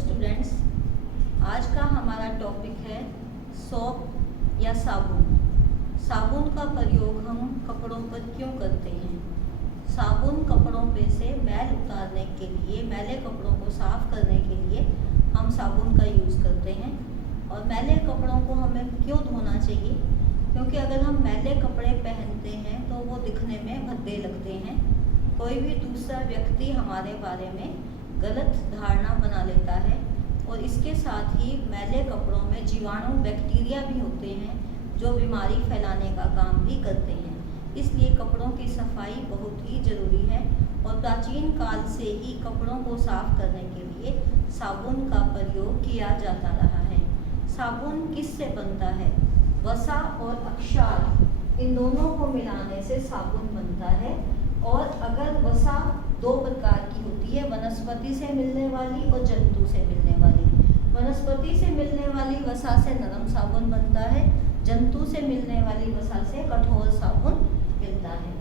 Students, आज का हमारा टॉपिक है सोप या साबुन। साबुन का प्रयोग हम कपड़ों पर क्यों करते हैं? साबुन कपड़ों पे से मैल उतारने के लिए, मैले कपड़ों को साफ करने के लिए हम साबुन का यूज़ करते हैं। और मैले कपड़ों को हमें क्यों धोना चाहिए? क्योंकि अगर हम मैले कपड़े पहनते हैं तो वो दिखने में भद्दे लगते हैं। कोई भी दूसरा व्यक्ति हमारे बारे में गलत धारणा बना लेता है और इसके साथ ही मैले कपड़ों में जीवाणु, बैक्टीरिया भी होते हैं जो बीमारी फैलाने का काम भी करते हैं। इसलिए कपड़ों की सफाई बहुत ही ज़रूरी है और प्राचीन काल से ही कपड़ों को साफ करने के लिए साबुन का प्रयोग किया जाता रहा है। साबुन किससे बनता है? वसा और अक्षार, इन दोनों को मिलाने से साबुन बनता है। और अगर वसा दो प्रकार की होती है, वनस्पति से मिलने वाली और जंतु से मिलने वाली। वनस्पति से मिलने वाली वसा से नरम साबुन बनता है, जंतु से मिलने वाली वसा से कठोर साबुन मिलता है।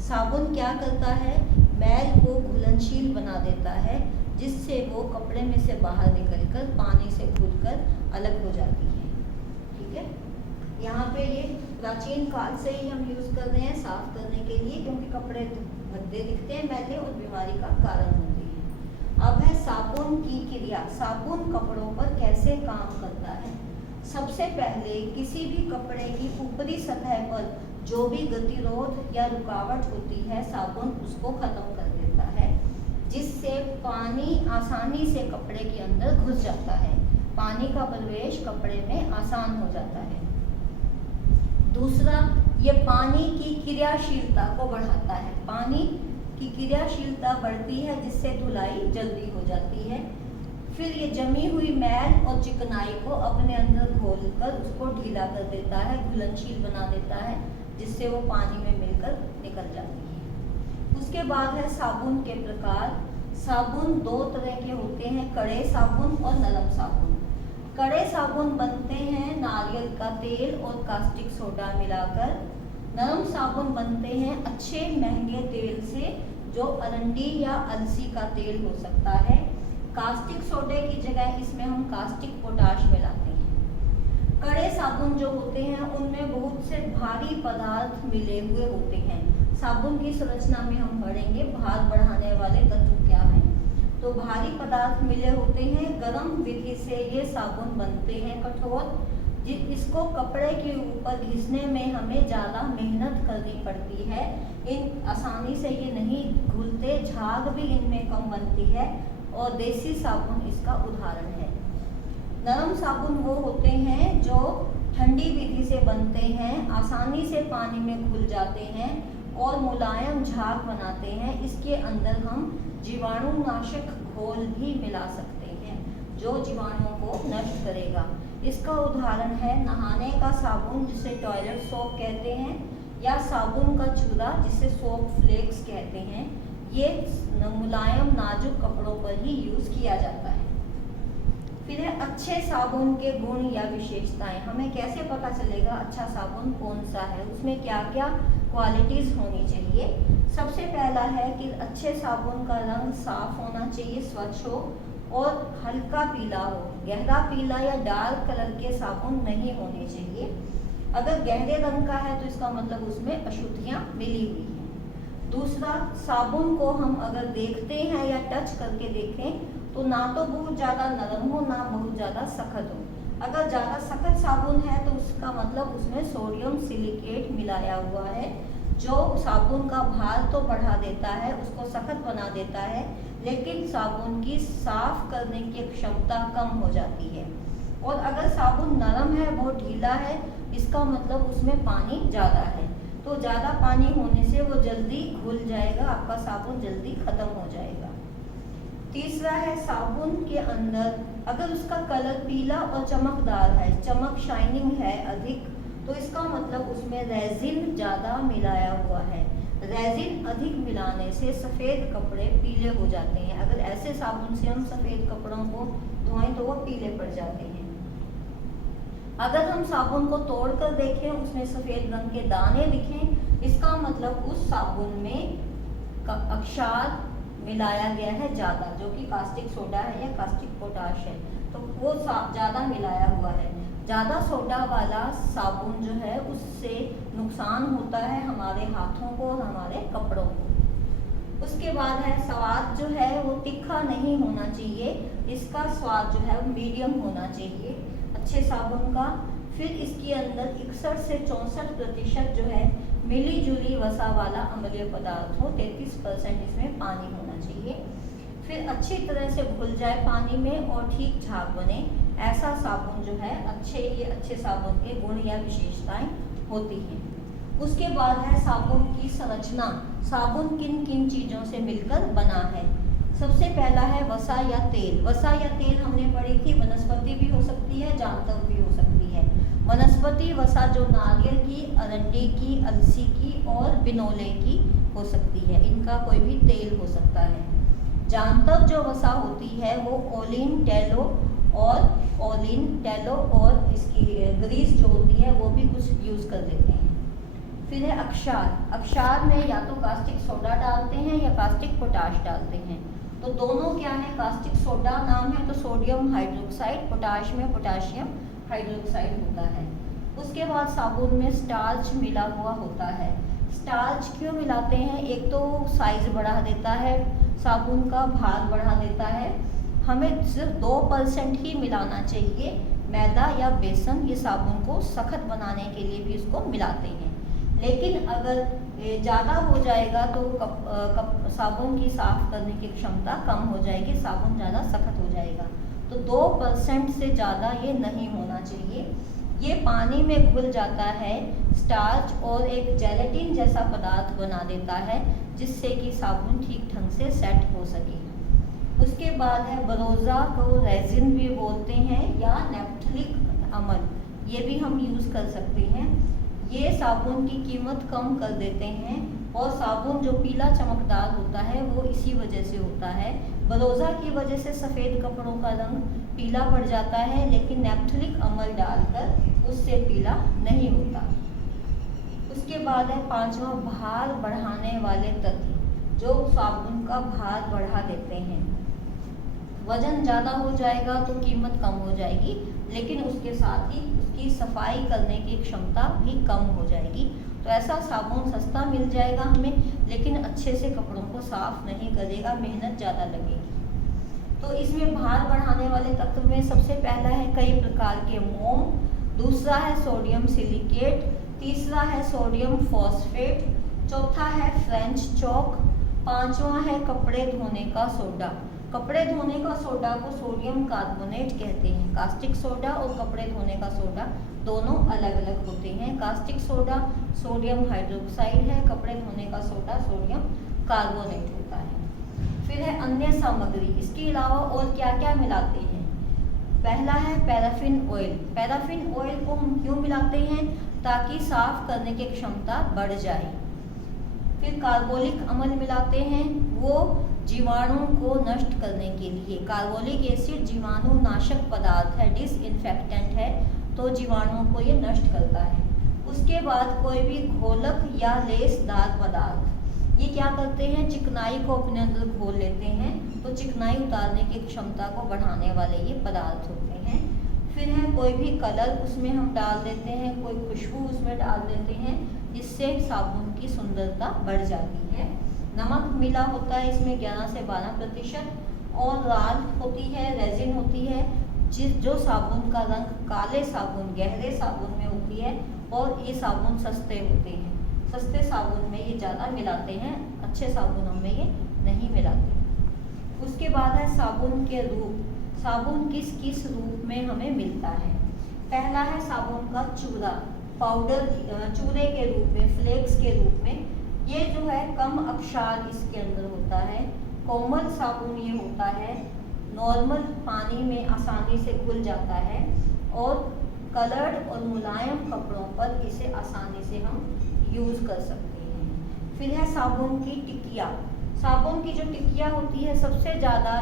साबुन क्या करता है? मैल को घुलनशील बना देता है, जिससे वो कपड़े में से बाहर निकलकर पानी से घुलकर अलग हो जाती है। ठीक है, यहाँ पे ये प्राचीन काल से ही हम यूज़ कर रहे हैं साफ करने के लिए, क्योंकि कपड़े भद्दे दिखते हैं मैले और बीमारी का कारण होते हैं। अब है साबुन की क्रिया। साबुन कपड़ों पर कैसे काम करता है? सबसे पहले किसी भी कपड़े की ऊपरी सतह पर जो भी गतिरोध या रुकावट होती है, साबुन उसको खत्म कर देता है, जिससे पानी आसानी से कपड़े के अंदर घुस जाता है। पानी का प्रवेश कपड़े में आसान हो जाता है। दूसरा, ये पानी की क्रियाशीलता को बढ़ाता है। पानी की क्रियाशीलता बढ़ती है, जिससे धुलाई जल्दी हो जाती है। फिर ये जमी हुई मैल और चिकनाई को अपने अंदर घोलकर उसको ढीला कर देता है, घुलनशील बना देता है, जिससे वो पानी में मिलकर निकल जाती है। उसके बाद है साबुन के प्रकार। साबुन दो तरह के होते हैं, कड़े साबुन और नरम साबुन। कड़े साबुन बनते हैं नारियल का तेल और कास्टिक सोडा मिलाकर। नरम साबुन बनते हैं अच्छे महंगे तेल से, जो अरंडी या अलसी का तेल हो सकता है। कास्टिक सोडे की जगह इसमें हम कास्टिक पोटाश मिलाते हैं। कड़े साबुन जो होते हैं उनमें बहुत से भारी पदार्थ मिले हुए होते हैं। साबुन की संरचना में हम पढ़ेंगे भार बढ़ाने वाले तत्व क्या हैं। तो भारी पदार्थ मिले होते हैं। गर्म विधि से ये साबुन बनते हैं कठोर। इसको कपड़े के ऊपर घिसने में हमें ज़्यादा मेहनत करनी पड़ती है। इन आसानी से ये नहीं घुलते, झाग भी इनमें कम बनती है और देसी साबुन इसका उदाहरण है। नरम साबुन वो होते हैं जो ठंडी विधि से बनते हैं, आसानी से पानी में घुल जाते हैं और मुलायम झाग बनाते हैं। इसके अंदर हम जीवाणुनाशक घोल भी मिला सकते हैं, जो जीवाणुओं को नष्ट करेगा। इसका उदाहरण है नहाने का साबुन, जिसे टॉयलेट सोप कहते हैं, या साबुन का चूरा, जिसे सोप फ्लेक्स कहते हैं। ये मुलायम नाजुक कपड़ों पर ही यूज़ किया जाता है। फिर है अच्छे साबुन के गुण या विशेषताएं। हमें कैसे पता चलेगा अच्छा साबुन कौन सा है, उसमें क्या क्या क्वालिटीज़ होनी चाहिए? सबसे पहला है कि अच्छे साबुन का रंग साफ होना चाहिए, स्वच्छ हो और हल्का पीला हो। गहरा पीला या डार्क कलर के साबुन नहीं होने चाहिए। अगर गहरे रंग का है तो इसका मतलब उसमें अशुद्धियाँ मिली हुई हैं। दूसरा, साबुन को हम अगर देखते हैं या टच करके देखें तो ना तो बहुत ज़्यादा नरम हो, ना बहुत ज़्यादा सख्त हो। अगर ज़्यादा सख्त साबुन है तो उसका मतलब उसमें सोडियम सिलिकेट मिलाया हुआ है, जो साबुन का भार तो बढ़ा देता है, उसको सख्त बना देता है, लेकिन साबुन की साफ करने की क्षमता कम हो जाती है। और अगर साबुन नरम है, वो ढीला है, इसका मतलब उसमें पानी ज़्यादा है। तो ज़्यादा पानी होने से वो जल्दी घुल जाएगा, आपका साबुन जल्दी ख़त्म हो जाएगा। तीसरा है साबुन के अंदर अगर उसका कलर पीला और चमकदार है, चमक शाइनिंग है अधिक, तो इसका मतलब उसमें रेजिन ज़्यादा मिलाया हुआ है। रेजिन अधिक मिलाने से सफ़ेद कपड़े पीले हो जाते हैं। अगर ऐसे साबुन से हम सफ़ेद कपड़ों को धोएं तो वो पीले पड़ जाते हैं। अगर हम साबुन को तोड़कर देखें, उसमें सफ़ेद रंग के दाने दिखें, इसका मतलब उस साबुन में अक्षार मिलाया गया है ज़्यादा, जो कि कास्टिक सोडा है या कास्टिक पोटाश है, तो वो ज़्यादा मिलाया हुआ है। ज़्यादा सोडा वाला साबुन जो है उससे नुकसान होता है हमारे हाथों को और हमारे कपड़ों को। उसके बाद है स्वाद जो है वो तीखा नहीं होना चाहिए, इसका स्वाद जो है वो मीडियम होना चाहिए अच्छे साबुन का। फिर इसके अंदर 61 से 64% जो है मिली जुली वसा वाला अम्लीय पदार्थ हो, 33% इसमें पानी होना चाहिए। फिर अच्छी तरह से घुल जाए पानी में और ठीक झाग बने, ऐसा साबुन जो है ये अच्छे साबुन के गुण या विशेषताएं होती हैं। उसके बाद है साबुन की संरचना, साबुन किन किन चीज़ों से मिलकर बना है। सबसे पहला है वसा या तेल। वसा या तेल हमने पढ़ी थी, वनस्पति भी हो सकती है, जांतव भी हो सकती है। वनस्पति वसा जो नारियल की, अरंडी की, अलसी की और बिनोले की हो सकती है, इनका कोई भी तेल हो सकता है। जांतव जो वसा होती है वो ओलिन, टैलो और इसकी ग्रीस जो होती है वो भी कुछ यूज़ कर लेते हैं। फिर है अक्षार। अक्षार में या तो कास्टिक सोडा डालते हैं या कास्टिक पोटाश डालते हैं। तो दोनों क्या है, कास्टिक सोडा नाम है तो सोडियम हाइड्रोक्साइड, पोटाश में पोटाशियम हाइड्रोक्साइड होता है। उसके बाद साबुन में स्टार्च मिला हुआ होता है। स्टार्च क्यों मिलाते हैं, एक तो साइज बढ़ा देता है, साबुन का भार बढ़ा देता है। हमें सिर्फ 2% ही मिलाना चाहिए, मैदा या बेसन ये साबुन को सख्त बनाने के लिए भी इसको मिलाते हैं। लेकिन अगर ज़्यादा हो जाएगा तो साबुन की साफ करने की क्षमता कम हो जाएगी, साबुन ज़्यादा सख्त हो जाएगा। तो 2% से ज़्यादा ये नहीं होना चाहिए। ये पानी में घुल जाता है, स्टार्च और एक जेलेटिन जैसा पदार्थ बना देता है, जिससे कि साबुन ठीक ढंग से सेट हो सके। उसके बाद है बरोज़ा को रेजिन भी बोलते हैं या नेप्थलिक अम्ल, ये भी हम यूज़ कर सकते हैं। ये साबुन की कीमत कम कर देते हैं और साबुन जो पीला चमकदार होता है वो इसी वजह से होता है। बरोज़ा की वजह से सफ़ेद कपड़ों का रंग पीला पड़ जाता है, लेकिन नेप्थलिक अम्ल डालकर उससे पीला नहीं होता। उसके बाद है पांचवा, भार बढ़ाने वाले तत्व जो साबुन का भार बढ़ा देते हैं। वजन ज़्यादा हो जाएगा तो कीमत कम हो जाएगी, लेकिन उसके साथ ही उसकी सफाई करने की क्षमता भी कम हो जाएगी। तो ऐसा साबुन सस्ता मिल जाएगा हमें, लेकिन अच्छे से कपड़ों को साफ नहीं करेगा, मेहनत ज़्यादा लगेगी। तो इसमें भार बढ़ाने वाले तत्व में सबसे पहला है कई प्रकार के मोम, दूसरा है सोडियम सिलिकेट, तीसरा है सोडियम फॉस्फेट, चौथा है फ्रेंच चॉक, पांचवा है कपड़े धोने का सोडा। कपड़े धोने का सोडा को सोडियम कार्बोनेट कहते हैं। कास्टिक सोडा और कपड़े धोने का सोडा दोनों अलग अलग होते हैं। कास्टिक सोडा सोडियम हाइड्रोक्साइड है, कपड़े धोने का सोडा सोडियम कार्बोनेट होता है। फिर है अन्य सामग्री, इसके अलावा और क्या क्या मिलाते हैं। पहला है पैराफिन ऑयल। पैराफिन ऑयल को हम क्यों मिलाते हैं, ताकि साफ करने की क्षमता बढ़ जाए। फिर कार्बोलिक अम्ल मिलाते हैं, वो जीवाणु को नष्ट करने के लिए। कार्बोलिक एसिड जीवाणु नाशक पदार्थ है, डिसइंफेक्टेंट है, तो जीवाणुओं को ये नष्ट करता है। उसके बाद कोई भी घोलक या लेसदार पदार्थ, ये क्या करते हैं, चिकनाई को अपने अंदर घोल लेते हैं, तो चिकनाई उतारने की क्षमता को बढ़ाने वाले ये पदार्थ होते हैं। फिर है कोई भी कलर उसमें हम डाल देते हैं, कोई खुशबू उसमें डाल देते हैं, जिससे साबुन की सुंदरता बढ़ जाती है। नमक मिला होता है इसमें 11 से 12%, और राल होती है, रेजिन होती है, जो साबुन का रंग काले साबुन, गहरे साबुन में होती है, और ये साबुन सस्ते होते हैं। सस्ते साबुन में ये ज़्यादा मिलाते हैं, अच्छे साबुनों में ये नहीं मिलाते। उसके बाद है साबुन के रूप। साबुन किस किस रूप में हमें मिलता है। पहला है साबुन का चूरा, पाउडर चूरे के रूप में, फ्लेक्स के रूप में। ये जो है कम अक्षार इसके अंदर होता है। कोमल साबुन ये होता है, नॉर्मल पानी में आसानी से घुल जाता है, और कलर्ड और मुलायम कपड़ों पर इसे आसानी से हम यूज़ कर सकते हैं। फिर है साबुन की टिकिया। साबुन की जो टिकिया होती है सबसे ज़्यादा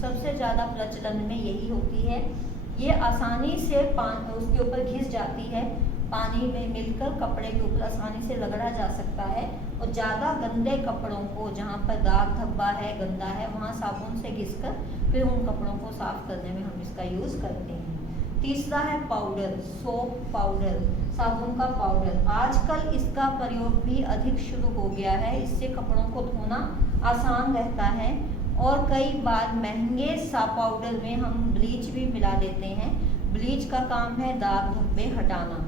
सबसे ज़्यादा प्रचलन में यही होती है। ये आसानी से उसके ऊपर घिस जाती है, पानी में मिलकर कपड़े के ऊपर आसानी से रगड़ा जा सकता है। और ज़्यादा गंदे कपड़ों को, जहाँ पर दाग धब्बा है, गंदा है, वहाँ साबुन से घिसकर फिर उन कपड़ों को साफ करने में हम इसका यूज़ करते हैं। तीसरा है पाउडर, सोप पाउडर, साबुन का पाउडर। आजकल इसका प्रयोग भी अधिक शुरू हो गया है। इससे कपड़ों को धोना आसान रहता है और कई बार महंगे सा पाउडर में हम ब्लीच भी मिला देते हैं। ब्लीच का काम है दाग धब्बे हटाना,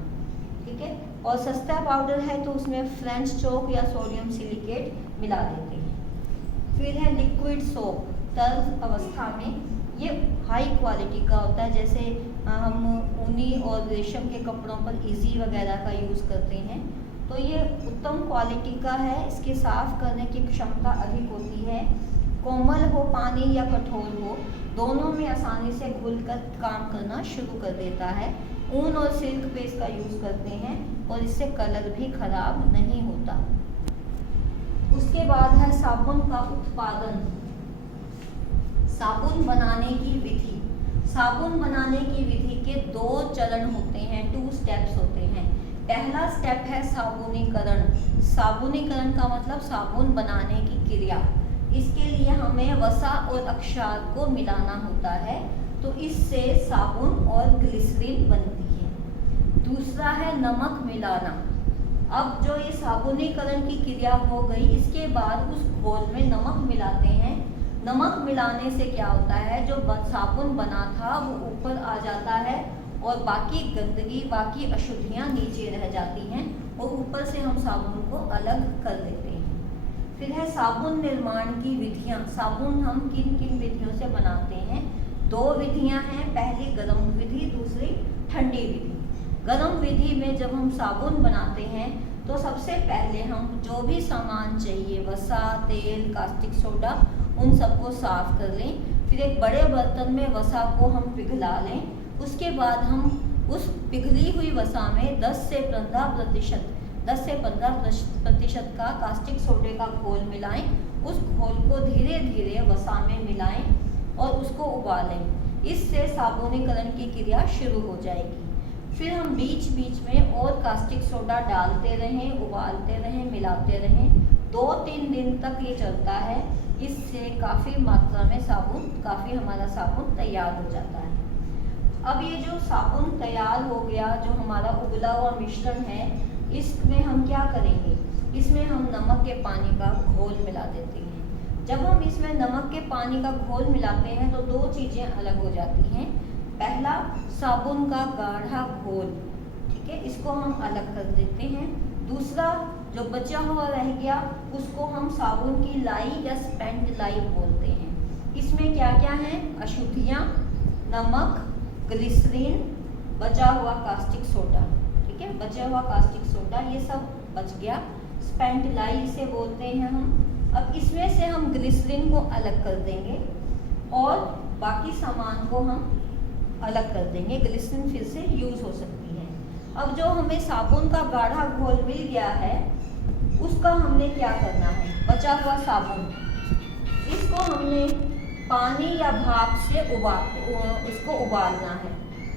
ठीक है। और सस्ता पाउडर है तो उसमें फ्रेंच चौक या सोडियम सिलिकेट मिला देते हैं। फिर है लिक्विड सोप, तरल अवस्था में। ये हाई क्वालिटी का होता है, जैसे हम ऊनी और रेशम के कपड़ों पर इजी वगैरह का यूज़ करते हैं, तो ये उत्तम क्वालिटी का है। इसके साफ करने की क्षमता अधिक होती है। कोमल हो पानी या कठोर हो, दोनों में आसानी से घुलकर काम करना शुरू कर देता है। ऊन और सिल्क पे इसका यूज़ करते हैं और इससे कलर भी खराब नहीं होता। उसके बाद है साबुन का उत्पादन, साबुन बनाने की विधि। साबुन बनाने की विधि के 2 चरण होते हैं, 2 स्टेप्स होते हैं। पहला स्टेप है साबुनीकरण। साबुनीकरण का मतलब साबुन बनाने की क्रिया। इसके लिए हमें वसा और अक्षार को मिलाना होता है, तो इससे साबुन और ग्लिसरीन बनती है। दूसरा है नमक मिलाना। अब जो ये साबुनीकरण की क्रिया हो गई, इसके बाद उस घोल में नमक मिलाते हैं। नमक मिलाने से क्या होता है, जो साबुन बना था वो ऊपर आ जाता है और बाकी गंदगी, बाकी अशुद्धियाँ नीचे रह जाती हैं और ऊपर से हम साबुन को अलग कर देते हैं। फिर है साबुन निर्माण की विधियाँ। साबुन हम किन किन विधियों से बनाते हैं? 2 विधियाँ हैं, पहली गर्म विधि, दूसरी ठंडी विधि। गर्म विधि में जब हम साबुन बनाते हैं तो सबसे पहले हम जो भी सामान चाहिए, वसा, तेल, कास्टिक सोडा, उन सबको साफ कर लें। फिर एक बड़े बर्तन में वसा को हम पिघला लें। उसके बाद हम उस पिघली हुई वसा में 10 से 15% का कास्टिक सोडे का घोल मिलाएं। उस घोल को धीरे धीरे वसा में मिलाएं और उसको उबालें। इससे साबुनीकरण की क्रिया शुरू हो जाएगी। फिर हम बीच बीच में और कास्टिक सोडा डालते रहें, उबालते रहें, मिलाते रहें। 2-3 दिन तक ये चलता है। इससे काफ़ी मात्रा में हमारा साबुन तैयार हो जाता है। अब ये जो साबुन तैयार हो गया, जो हमारा उबला हुआ मिश्रण है, इसमें हम क्या करेंगे? इसमें हम नमक के पानी का घोल मिला देते हैं। जब हम इसमें नमक के पानी का घोल मिलाते हैं तो 2 चीज़ें अलग हो जाती हैं। पहला, साबुन का गाढ़ा घोल, ठीक है, इसको हम अलग कर देते हैं। दूसरा, जो बचा हुआ रह गया उसको हम साबुन की लाई या स्पेंट लाई बोलते हैं। इसमें क्या क्या है? अशुद्धियाँ, नमक, ग्लिसरीन, बचा हुआ कास्टिक सोडा, ठीक है, बचा हुआ कास्टिक सोडा, ये सब बच गया। स्पेंट लाई इसे बोलते हैं हम। अब इसमें से हम ग्लिसरीन को अलग कर देंगे और बाकी सामान को हम अलग कर देंगे। ग्लिसरीन फिर से यूज़ हो सकती है। अब जो हमें साबुन का गाढ़ा घोल मिल गया है, उसका हमने क्या करना है? बचा हुआ साबुन, इसको हमने पानी या भाप से इसको उबालना है।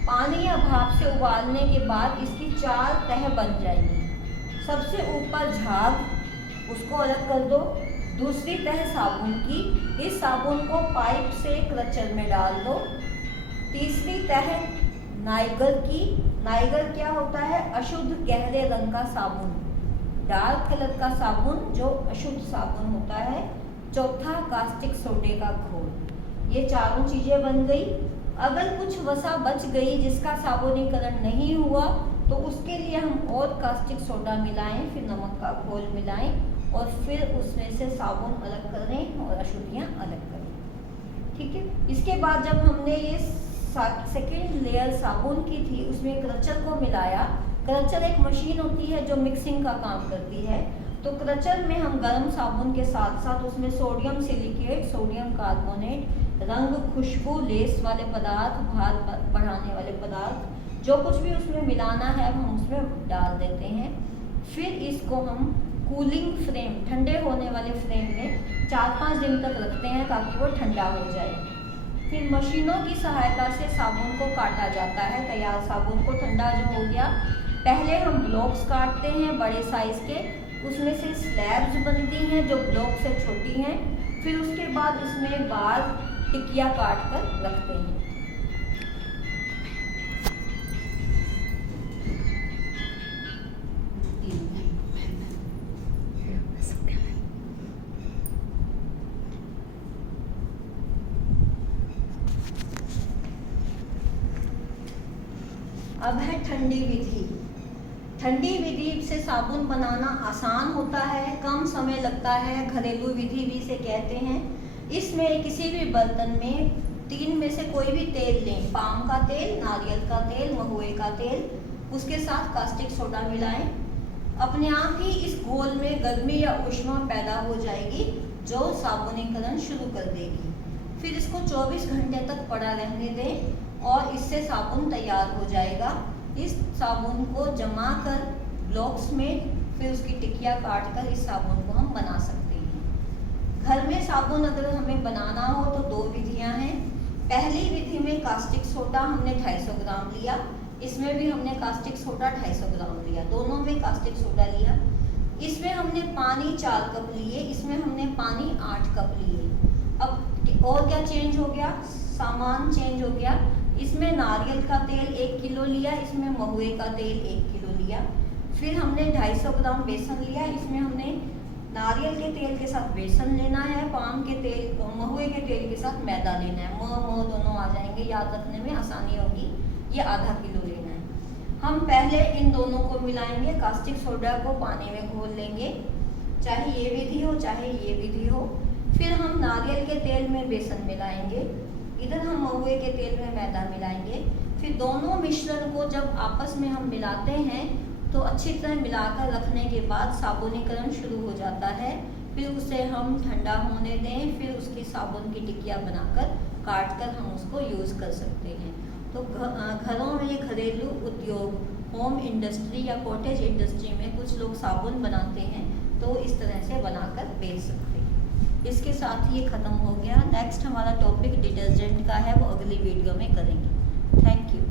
पानी या भाप से उबालने के बाद इसकी 4 तह बन जाएंगी। सबसे ऊपर झाग, उसको अलग कर दो। दूसरी तह साबुन की, इस साबुन को पाइप से क्रचर में डाल दो। तीसरी तह नाइगर की। नाइगर क्या होता है? अशुद्ध गहरे रंग का साबुन, डार्क कलर का साबुन जो अशुद्ध साबुन होता है। चौथा, कास्टिक सोडे का घोल। ये चारों चीज़ें बन गई। अगर कुछ वसा बच गई जिसका साबुनीकरण नहीं हुआ तो उसके लिए हम और कास्टिक सोडा मिलाएं, फिर नमक का घोल मिलाएं और फिर उसमें से साबुन अलग करें और अशुद्धियाँ अलग करें, ठीक है। इसके बाद जब हमने ये सेकेंड लेयर साबुन की थी, उसमें क्रचर को मिलाया। क्रचर एक मशीन होती है जो मिक्सिंग का काम करती है। तो क्रचर में हम गर्म साबुन के साथ साथ उसमें सोडियम सिलिकेट, सोडियम कार्बोनेट, रंग, खुशबू, लेस वाले पदार्थ, भार बढ़ाने वाले पदार्थ, जो कुछ भी उसमें मिलाना है हम उसमें डाल देते हैं। फिर इसको हम कूलिंग फ्रेम, ठंडे होने वाले फ्रेम में 4-5 दिन तक रखते हैं ताकि वो ठंडा हो जाए। फिर मशीनों की सहायता से साबुन को काटा जाता है। तैयार साबुन को ठंडा जो हो गया, पहले हम ब्लॉक्स काटते हैं बड़े साइज के, उसमें से स्लैब्स बनती हैं जो ब्लॉक से छोटी हैं, फिर उसके बाद उसमें बाल टिकिया काट कर रखते हैं। अब है ठंडी विधि। ठंडी विधि से साबुन बनाना आसान होता है, कम समय लगता है, घरेलू विधि भी इसे कहते हैं। इसमें किसी भी बर्तन में 3 में से कोई भी तेल लें, पाम का तेल, नारियल का तेल, महुए का तेल, उसके साथ कास्टिक सोडा मिलाएं। अपने आप ही इस घोल में गर्मी या ऊष्मा पैदा हो जाएगी जो साबुनीकरण शुरू कर देगी। फिर इसको 24 घंटे तक पड़ा रहने दें और इससे साबुन तैयार हो जाएगा। इस साबुन को जमा कर ब्लॉक्स में फिर उसकी टिकिया काट कर इस साबुन को हम बना सकते हैं। घर में साबुन अगर हमें बनाना हो तो 2 विधियां हैं। पहली विधि में कास्टिक सोडा हमने 250 ग्राम लिया, इसमें भी हमने कास्टिक सोडा 250 ग्राम लिया, दोनों में कास्टिक सोडा लिया। इसमें हमने पानी 4 कप लिए, इसमें हमने पानी 8 कप लिए। अब और क्या चेंज हो गया, सामान चेंज हो गया। इसमें नारियल का तेल 1 किलो लिया, इसमें महुए का तेल 1 किलो लिया। फिर हमने 250 ग्राम बेसन लिया, इसमें हमने नारियल के तेल के साथ बेसन लेना है, पाम के तेल महुए के तेल के साथ मैदा लेना है। म दोनों आ जाएंगे, याद रखने में आसानी होगी। ये आधा किलो लेना है। हम पहले इन दोनों को मिलाएंगे, कास्टिक सोडा को पानी में घोल लेंगे, चाहे ये विधि हो चाहे ये विधि हो। फिर हम नारियल के तेल में बेसन मिलाएंगे, इधर हम महुए के तेल में मैदा मिलाएंगे। फिर दोनों मिश्रण को जब आपस में हम मिलाते हैं तो अच्छी तरह मिलाकर रखने के बाद साबुनीकरण शुरू हो जाता है। फिर उसे हम ठंडा होने दें, फिर उसकी साबुन की टिकिया बनाकर काट कर हम उसको यूज़ कर सकते हैं। तो घरों में घरेलू उद्योग, होम इंडस्ट्री या कॉटेज इंडस्ट्री में कुछ लोग साबुन बनाते हैं, तो इस तरह से बनाकर बेच सकते हैं। इसके साथ ही ये ख़त्म हो गया। नेक्स्ट हमारा टॉपिक डिटर्जेंट का है, वो अगली वीडियो में करेंगे। Thank you.